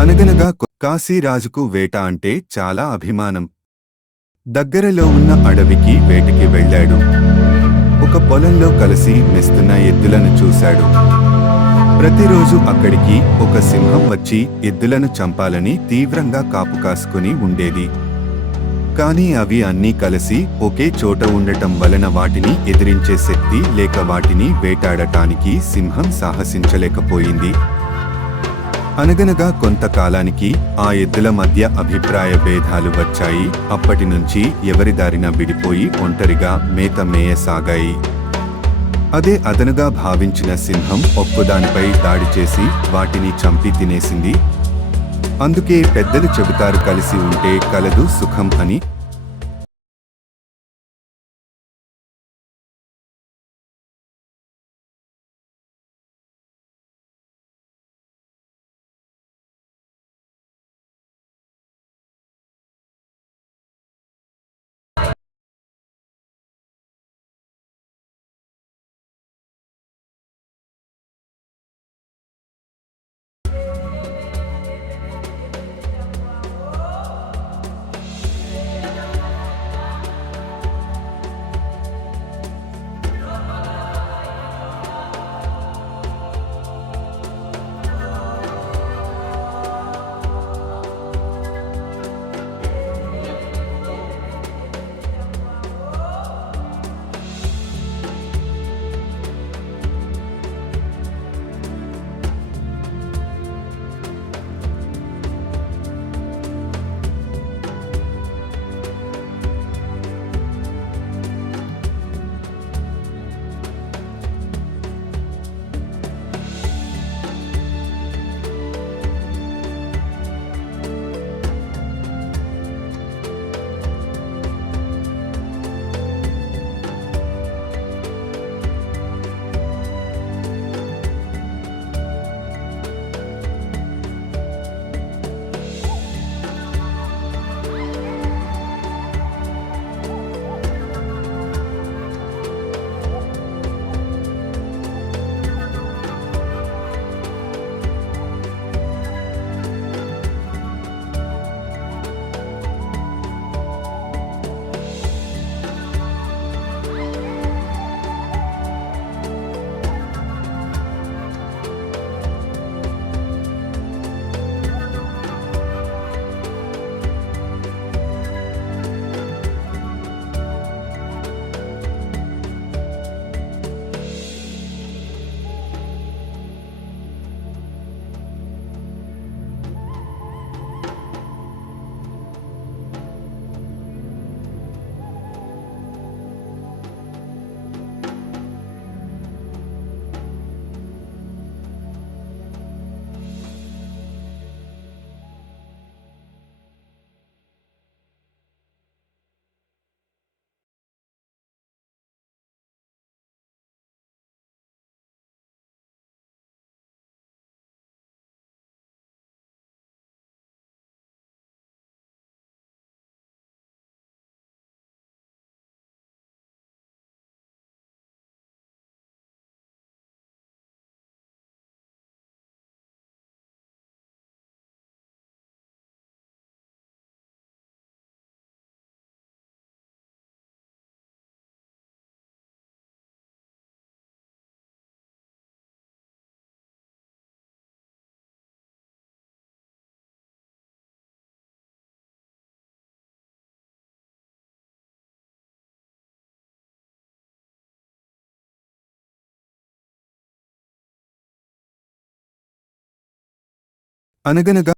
అనగనగా కాశీరాజుకు వేట అంటే చాలా అభిమానం. దగ్గరలో ఉన్న అడవికి వేటకి వెళ్ళాడు. ఒక పొలంలో కలిసి మెస్తున్న ఎద్దులను చూశాడు. ప్రతిరోజు అక్కడికి ఒక సింహం వచ్చి ఎద్దులను చంపాలని తీవ్రంగా కాపు కాసుకుని ఉండేది. కానీ అవి అన్నీ కలిసి ఒకే చోట ఉండటం వలన వాటిని ఎదిరించే శక్తి లేక వాటిని వేటాడటానికి సింహం సాహసించలేకపోయింది. అనగనగా కొంతకాలానికి ఆ ఎద్దుల మధ్య అభిప్రాయ భేదాలు వచ్చాయి. అప్పటినుంచి ఎవరిదారిన విడిపోయి ఒంటరిగా మేత మేయసాగాయి. అదే అదనుగా భావించిన సింహం ఒక్కదానిపై దాడి చేసి వాటిని చంపి తినేసింది. అందుకే పెద్దలు చెబుతారు, కలిసి ఉంటే కలదు సుఖం అని. అనగనగా